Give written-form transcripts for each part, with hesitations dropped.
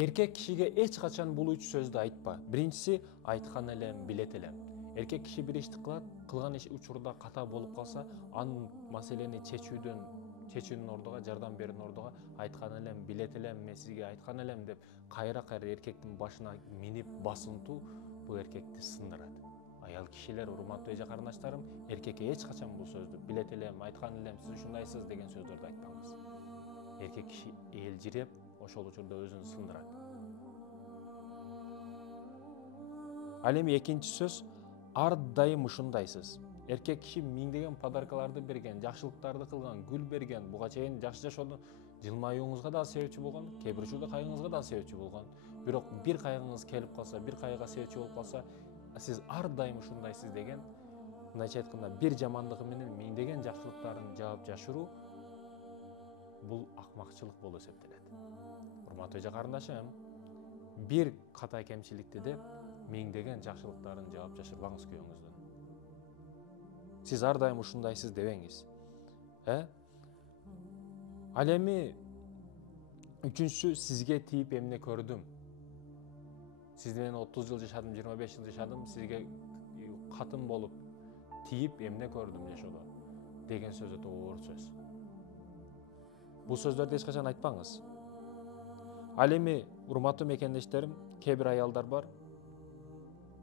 Эркек кишиге эч качан бул үч сөздү айтпа. Биринчиси айткан элем, билет элем. Эркек киши бир ишти кылат, кылган иш учурда ката болуп калса, анын маселени чечүүнүн ордуга, жардам берүүнүн ордуга айткан элем, билет элем, мен сизге айткан элем деп кайра эркектин башына минип басынтуу бул эркекти сындырат. Аял кишилер, урматтуу эже карындаштарым, эркекке эч качан бул сөздү билет элем, айткан элем, сиз ушундайсыз деген сөздөрдү айтпаңыз. Эркек киши элжиреп, ошол учурда өзүн сындырат. Ал эми экинчи сөз ар дайым ушундайсыз. Эркек киши миңдеген подаркаларды берген, жакшылыктарды кылган, гүл берген, буга чейин жакшы жашоодо жылмаюуңузга да себепчи болгон, кээ бир учурда кайгыңызга да себепчи болгон. Бирок бир кайгыңыз келип калса, бир кайгыга себепчи болуп калса, сиз ар дайым ушундайсыз деген, мындайча айтканда, бир жамандыгы менен миңдеген жакшылыктарын жаап жашыруу бул акмакчылык болуп эсептелет. Урматтуу эже карындашым, бир ката кемчиликти деп миңдеген жакшылыктарын жаап жашырбаңыз күйөөңүздүн. Сиз ар дайым ушундайсыз дебеңиз. Ал эми үчүнчүсү сизге тийип эмне көрдүм. Сиз менен 30 жыл жашадым, 25 жыл жашадым, сизге катын болуп тийип эмне көрдүм жашоодо деген сөз өтө оор сөз. Бул сөздөрдү эч качан айтпаңыз. Ал эми урматтуу мекендештерим, кээ бир аялдар бар.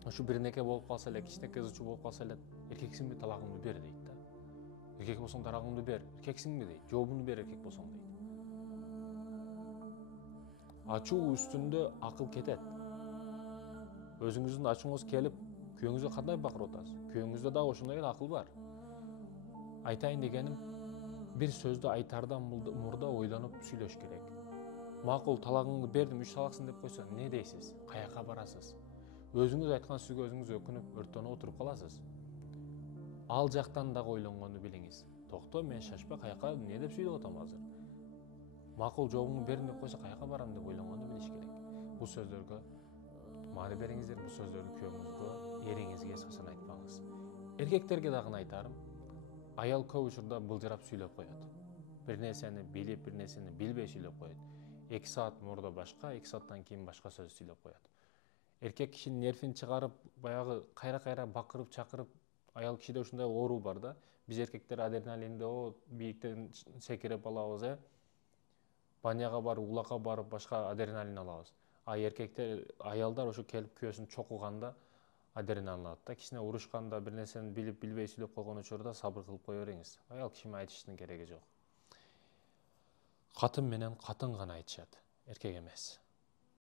Ушу биринеке болуп калса эле, кичинекей кызчуу болуп калса эле, эркексиңби талагыңды бер дейт да. Эркек болсоң тарагыңды бер, эркексиңби дейт, жообуну бер эркек болсоң дейт. Ачуу үстүндө акыл кетет. Өзүңүздүн ачууңуз келип, күйөөңүзгө кандай бакырып атасыз? Күйөөңүздө дагы ошондой эле акыл бар. Айтайын дегеним, бир сөздү айтаардан мурда ойлонуп сүйлөш керек. Макул, талагыңды бердим, 3 талаксың деп койсо, эмне дейсиз? Каяка барасыз? Өзүңүз айткан сөзгө өзүңүз өкүнүп, өрттөнүп отуруп каласыз. Ал жактан дагы ойлонгонду билиңиз. Токто, мен шашпай, каяка, эмне деп сүйлөп атам азыр? Макул, жообуңду бердим деп койсо, каяка барам деп ойлонгонду билиш керек. Бул сөздөргө маани бериңиздер, бул сөздөрдү күйөөңүзгө, эриңизге эч качан айтпаңыз. Эркектерге дагы айтарым, аял көп учурда былжырап сүйлөп коет. Бир нерсени билип, бир нерсени билбей сүйлөп коет. 2 саат мурда башка, 2 сааттан кийин башка сөз сүйлөп коет. Эркек кишинин нервин чыгарып, баягы кайра бакырып, чакырып, аял кишиде ушундай оору бар да. Биз эркектер адреналинде бийиктен секирип алабыз, баняга барып, улакка барып, башка адреналин алабыз. Эркектер, аялдар ошо келип күйөөсүн чокуганда адреналин алат да. Кичине урушканда, бир нерсени билип, билбей сүйлөп койгон учурда сабыр кылып кое бериңиз. Аял кишиме айтыштын кереги жок. Катын менен катын гана айтышат, эркек эмес.